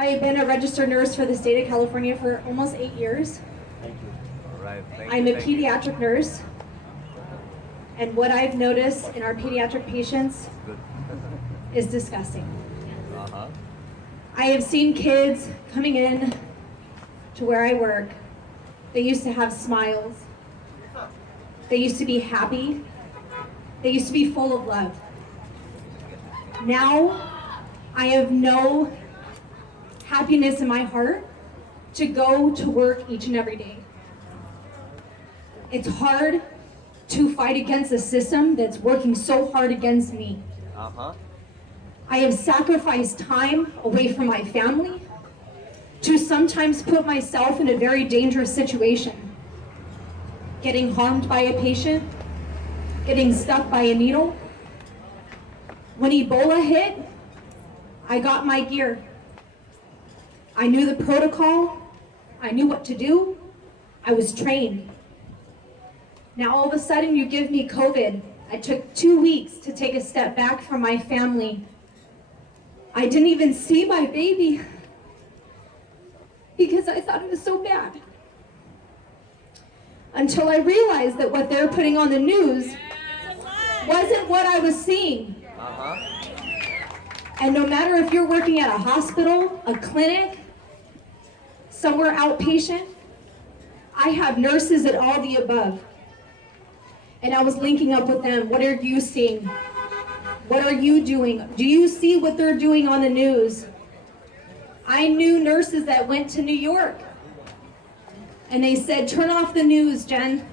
I've been a registered nurse for the state of California for almost 8 years. Thank you. All right. I'm a pediatric nurse, and what I've noticed in our pediatric patients is disgusting. I have seen kids coming in to where I work. They used to have smiles. They used to be happy. They used to be full of love. Now, I have no happiness in my heart to go to work each and every day. It's hard to fight against a system that's working so hard against me. I have sacrificed time away from my family to sometimes put myself in a very dangerous situation. Getting harmed by a patient, getting stuck by a needle. When Ebola hit, I got my gear. I knew the protocol, I knew what to do, I was trained. Now all of a sudden you give me COVID. I took 2 weeks to take a step back from my family. I didn't even see my baby because I thought it was so bad. Until I realized that what they're putting on the news wasn't what I was seeing. And no matter if you're working at a hospital, a clinic, somewhere outpatient, I have nurses at all the above. And I was linking up with them. What are you seeing? What are you doing? Do you see what they're doing on the news? I knew nurses that went to New York and they said, turn off the news, Jen.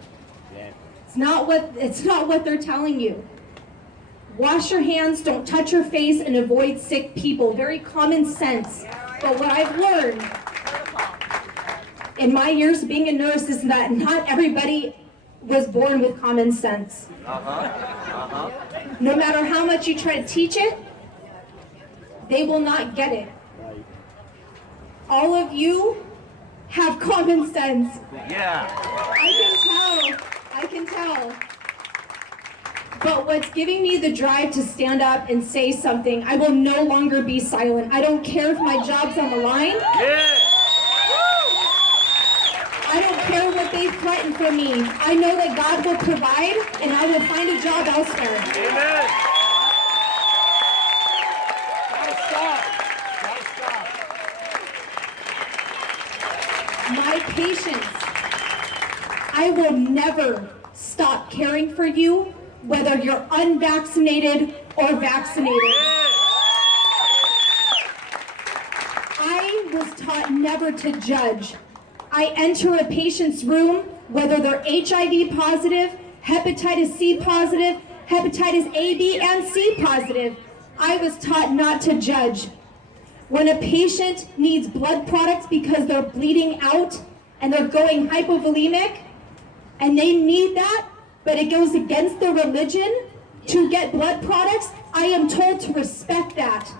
It's not what they're telling you. Wash your hands, don't touch your face, and avoid sick people. Very common sense. But what I've learned in my years of being a nurse is that not everybody was born with common sense. No matter how much you try to teach it, they will not get it. All of you have common sense. Yeah. I can tell. But what's giving me the drive to stand up and say something, I will no longer be silent. I don't care if my job's on the line. Yeah. I don't care what they threaten for me. I know that God will provide, and I will find a job elsewhere. Amen. My patients, I will never stop caring for you, whether you're unvaccinated or vaccinated. I was taught never to judge. I enter a patient's room, whether they're HIV positive, hepatitis C positive, hepatitis A, B, and C positive. I was taught not to judge. When a patient needs blood products because they're bleeding out and they're going hypovolemic, and they need that, but it goes against their religion to get blood products, I am told to respect that.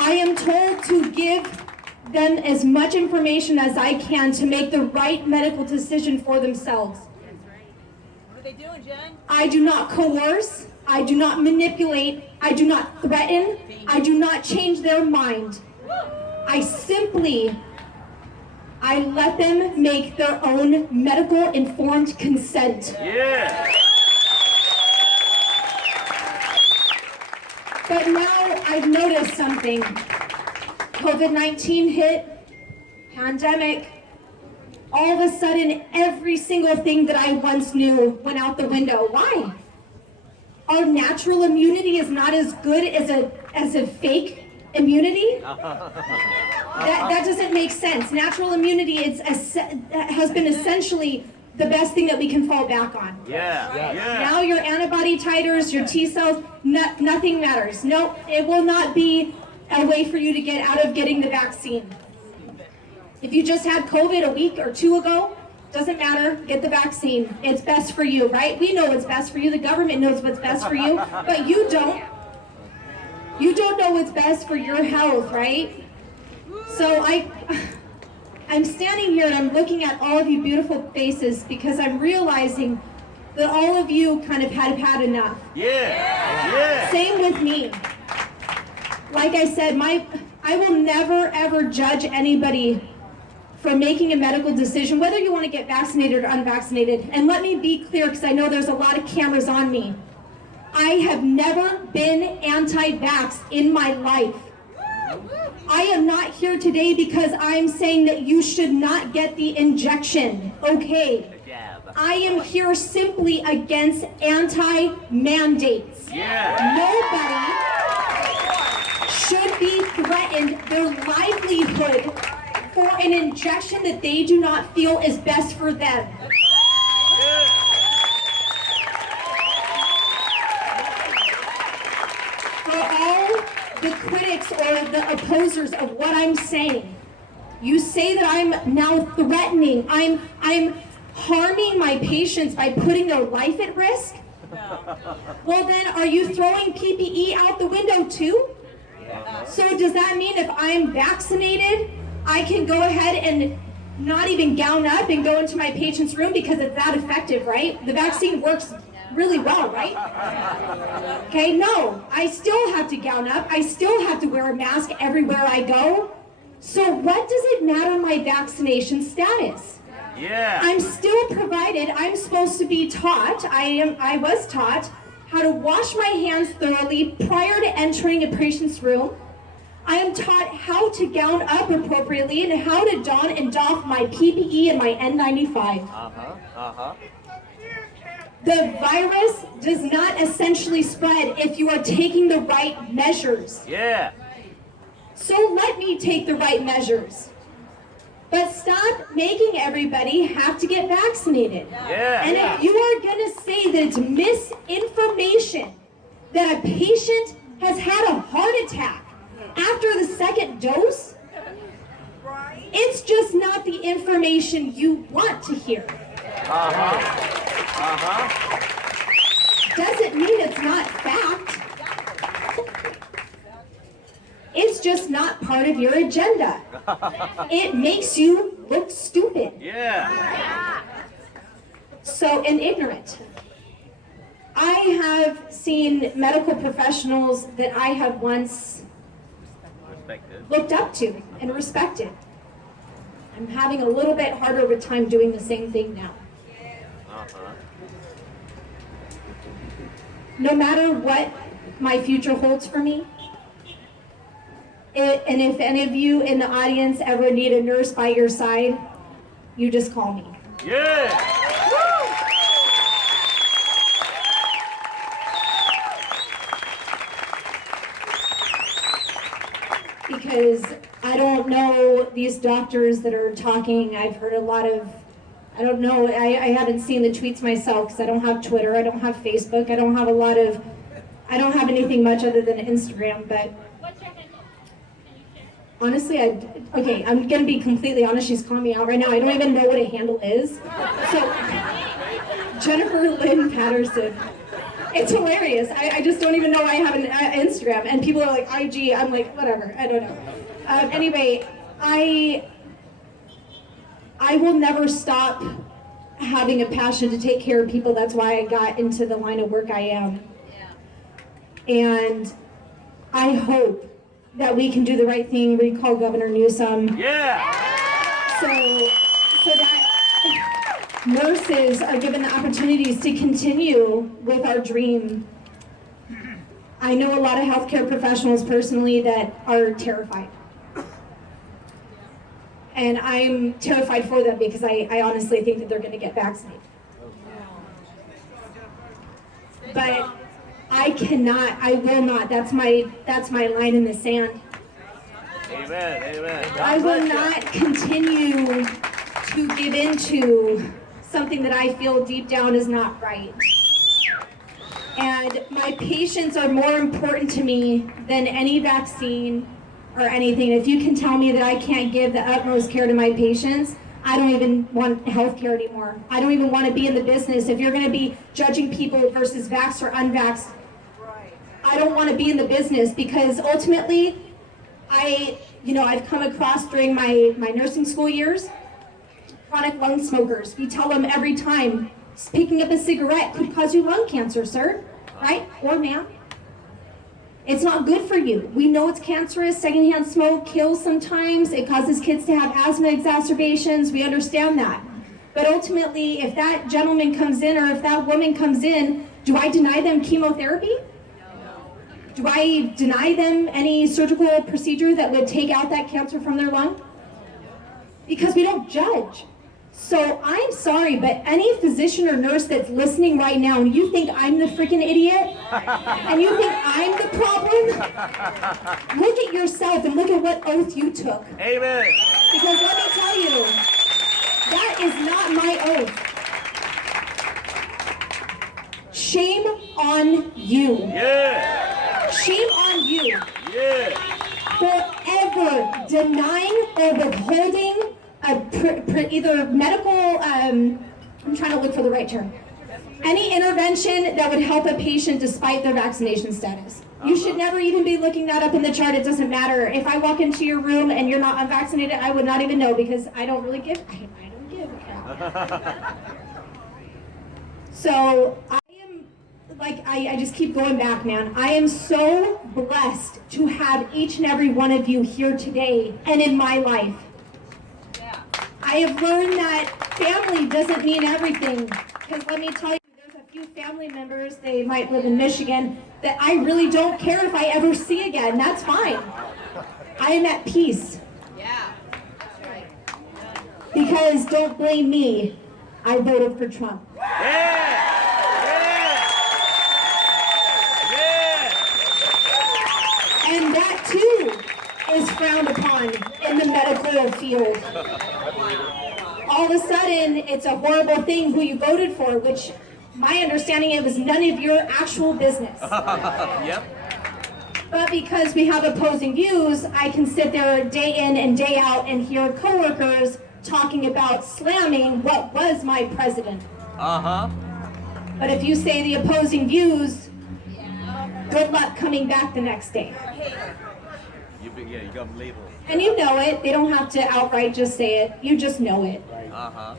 I am told to give them as much information as I can to make the right medical decision for themselves. What are they doing, Jen? I do not coerce, I do not manipulate, I do not threaten, I do not change their mind. I let them make their own medical informed consent. Yeah. But now I've noticed something. COVID-19 hit, pandemic, all of a sudden every single thing that I once knew went out the window. Why? Our natural immunity is not as good as a fake immunity? That doesn't make sense. Natural immunity has been essentially the best thing that we can fall back on. Yeah. Now your antibody titers, your T cells, nothing matters. No, it will not be a way for you to get out of getting the vaccine. If you just had COVID a week or two ago, Doesn't matter, get the vaccine. It's best for you, right? We know what's best for you. The government knows what's best for you, but you don't. You don't know what's best for your health, right? So I'm standing here and I'm looking at all of you beautiful faces because I'm realizing that all of you kind of had enough. Yeah. Same with me. Like I said, I will never ever judge anybody for making a medical decision, whether you want to get vaccinated or unvaccinated. And let me be clear, because I know there's a lot of cameras on me. I have never been anti-vax in my life. I am not here today because I'm saying that you should not get the injection, okay? I am here simply against anti-mandates. Nobody should be threatened their livelihood for an injection that they do not feel is best for them. For all the critics or the opposers of what I'm saying, you say that I'm now threatening, I'm harming my patients by putting their life at risk? Well then, are you throwing PPE out the window too? So does that mean if I'm vaccinated, I can go ahead and not even gown up and go into my patient's room because it's that effective, right? The vaccine works really well, right? Okay, no, I still have to gown up. I still have to wear a mask everywhere I go. So what does it matter my vaccination status? I'm still provided, I'm supposed to be taught, I was taught how to wash my hands thoroughly prior to entering a patient's room. I am taught how to gown up appropriately and how to don and doff my PPE and my N95. The virus does not essentially spread if you are taking the right measures. So let me take the right measures. But stop making everybody have to get vaccinated. And if you are going to say that it's misinformation that a patient has had a heart attack after the second dose, it's just not the information you want to hear. Doesn't mean it's not fact. It's just not part of your agenda. It makes you look stupid. So, and ignorant. I have seen medical professionals that I have once looked up to and respected. I'm having a little bit harder of a time doing the same thing now. No matter what my future holds for me, and if any of you in the audience ever need a nurse by your side, you just call me. Because I don't know these doctors that are talking. I've heard a lot of, I don't know, I haven't seen the tweets myself because I don't have Twitter, I don't have Facebook, I don't have anything much other than Instagram, but honestly, okay, I'm gonna be completely honest, she's calling me out right now. I don't even know what a handle is. So, Jennifer Lynn Patterson. It's hilarious. I just don't even know I have an Instagram, and people are like, IG, I'm like, whatever, I don't know. Anyway, I will never stop having a passion to take care of people. That's why I got into the line of work I am. And I hope that we can do the right thing, recall Governor Newsom. So that nurses are given the opportunities to continue with our dream. I know a lot of healthcare professionals personally that are terrified. And I'm terrified for them because I honestly think that they're going to get vaccinated. But I cannot, I will not, that's my line in the sand. Amen. I will not continue to give into something that I feel deep down is not right. And my patients are more important to me than any vaccine or anything. If you can tell me that I can't give the utmost care to my patients, I don't even want healthcare anymore. I don't even want to be in the business. If you're going to be judging people versus vaxxed or unvaxxed, I don't want to be in the business, because ultimately, I've come across during my nursing school years, chronic lung smokers. We tell them every time, picking up a cigarette could cause you lung cancer, sir, right? Or ma'am. It's not good for you. We know it's cancerous. Secondhand smoke kills sometimes. It causes kids to have asthma exacerbations. We understand that. But ultimately, if that gentleman comes in or if that woman comes in, do I deny them chemotherapy? Do I deny them any surgical procedure that would take out that cancer from their lung? Because we don't judge. So I'm sorry, but any physician or nurse that's listening right now and you think I'm the freaking idiot and you think I'm the problem, look at yourself and look at what oath you took. Amen. Because let me tell you, that is not my oath. Shame on you. Yeah. Shame on you. Yeah. Forever denying or withholding either medical, I'm trying to look for the right term, any intervention that would help a patient despite their vaccination status. You should never even be looking that up in the chart. It doesn't matter. If I walk into your room and you're not unvaccinated, I would not even know, because I don't give a crap. So I just keep going back, man. I am so blessed to have each and every one of you here today and in my life. I have learned that family doesn't mean everything. Because let me tell you, there's a few family members, they might live in Michigan, that I really don't care if I ever see again. That's fine. I am at peace. Yeah. Because don't blame me, I voted for Trump. Yeah. And that too is frowned upon in the medical field. All of a sudden, it's a horrible thing who you voted for, which my understanding, it was none of your actual business. Yep. But because we have opposing views, I can sit there day in and day out and hear coworkers talking about slamming what was my president. Uh-huh. But if you say the opposing views, good luck coming back the next day. You got them labeled. And you know it. They don't have to outright just say it. You just know it. Uh-huh.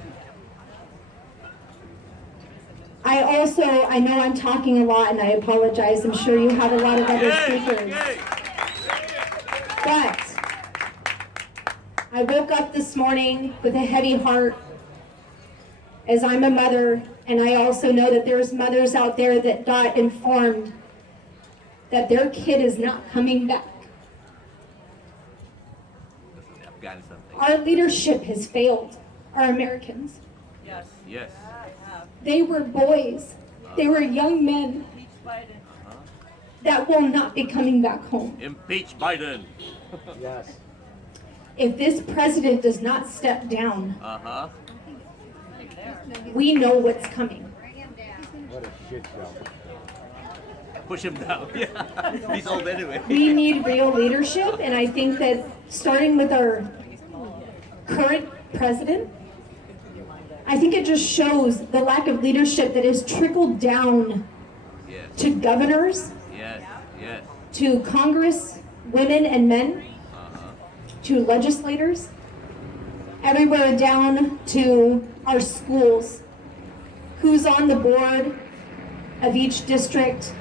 I know I'm talking a lot, and I apologize. I'm sure you have a lot of other speakers. But I woke up this morning with a heavy heart, as I'm a mother, and I also know that there's mothers out there that got informed that their kid is not coming back. Our leadership has failed our Americans. Yes. Yes. They were boys. They were young men that will not be coming back home. Impeach Biden. Yes. If this president does not step down, Uh-huh. we know what's coming. What a shit show. Push him down. Yeah. He's old anyway. We need real leadership, and I think that starting with our current president, I think it just shows the lack of leadership that has trickled down Yes. to governors, Yes. Yes. to Congress, women and men, to legislators, everywhere down to our schools. Who's on the board of each district?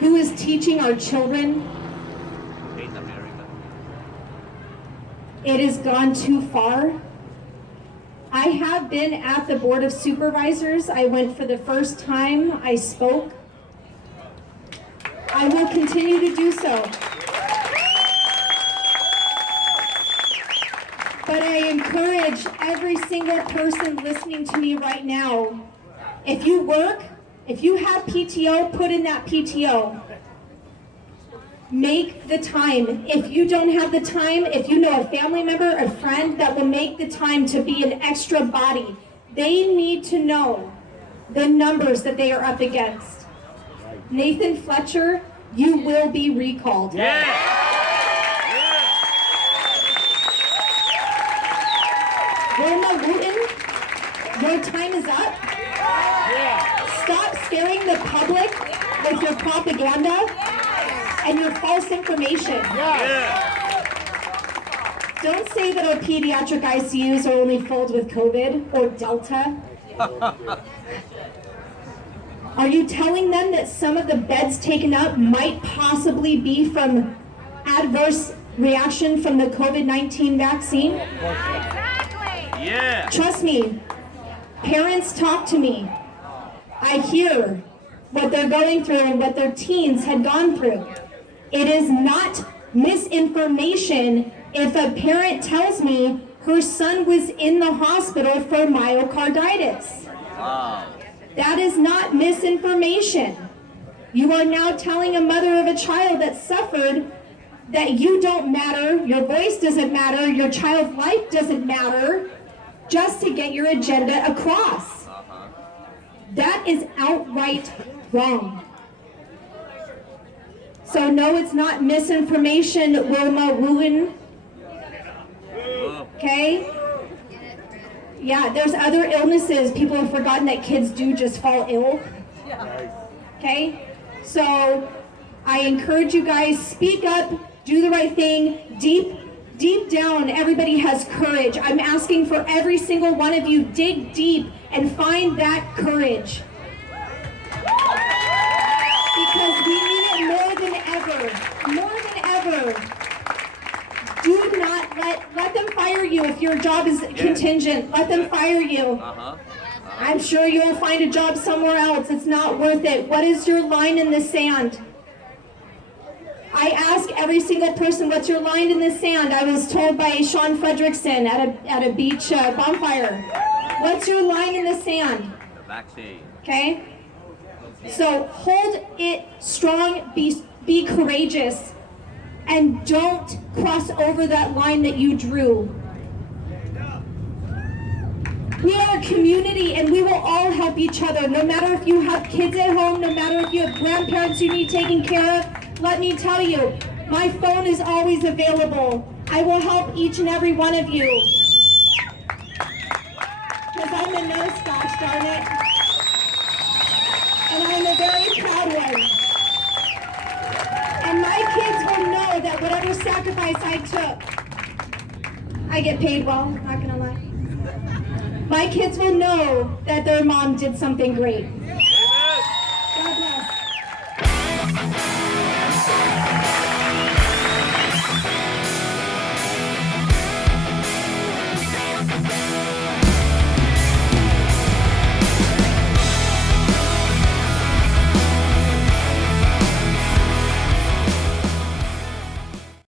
Who is teaching our children? Hate America. It has gone too far. I have been at the Board of Supervisors. I went for the first time. I spoke. I will continue to do so. But I encourage every single person listening to me right now, if you work, if you have PTO, put in that PTO. Make the time. If you don't have the time, if you know a family member, a friend that will make the time to be an extra body, they need to know the numbers that they are up against. Nathan Fletcher, you will be recalled. Yeah. Wilma Wooten, your time is up. Stop scaring the public with your propaganda and your false information. Don't say that our pediatric ICUs are only filled with COVID or Delta. Are you telling them that some of the beds taken up might possibly be from adverse reaction from the COVID-19 vaccine? Yeah. Trust me, parents talk to me. I hear what they're going through and what their teens had gone through. It is not misinformation if a parent tells me her son was in the hospital for myocarditis. Wow. That is not misinformation. You are now telling a mother of a child that suffered that you don't matter, your voice doesn't matter, your child's life doesn't matter, just to get your agenda across. That is outright wrong. So no, it's not misinformation, Wilma Wooten. Okay? Yeah, there's other illnesses. People have forgotten that kids do just fall ill. Okay? So I encourage you guys, speak up, do the right thing. Deep down, everybody has courage. I'm asking for every single one of you, dig deep and find that courage. Because we need it more than ever. More than ever. Do not let them fire you if your job is contingent. Let them fire you. I'm sure you'll find a job somewhere else. It's not worth it. What is your line in the sand? I ask every single person, what's your line in the sand? I was told by Sean Fredrickson at a beach bonfire. What's your line in the sand? The vaccine. Okay? So hold it strong, be courageous. And don't cross over that line that you drew. We are a community and we will all help each other. No matter if you have kids at home, no matter if you have grandparents you need taken care of, let me tell you, my phone is always available. I will help each and every one of you. Because I'm a nurse, gosh darn it. And I'm a very proud one. And my kids will know that whatever sacrifice I took, I get paid well, not gonna lie. My kids will know that their mom did something great.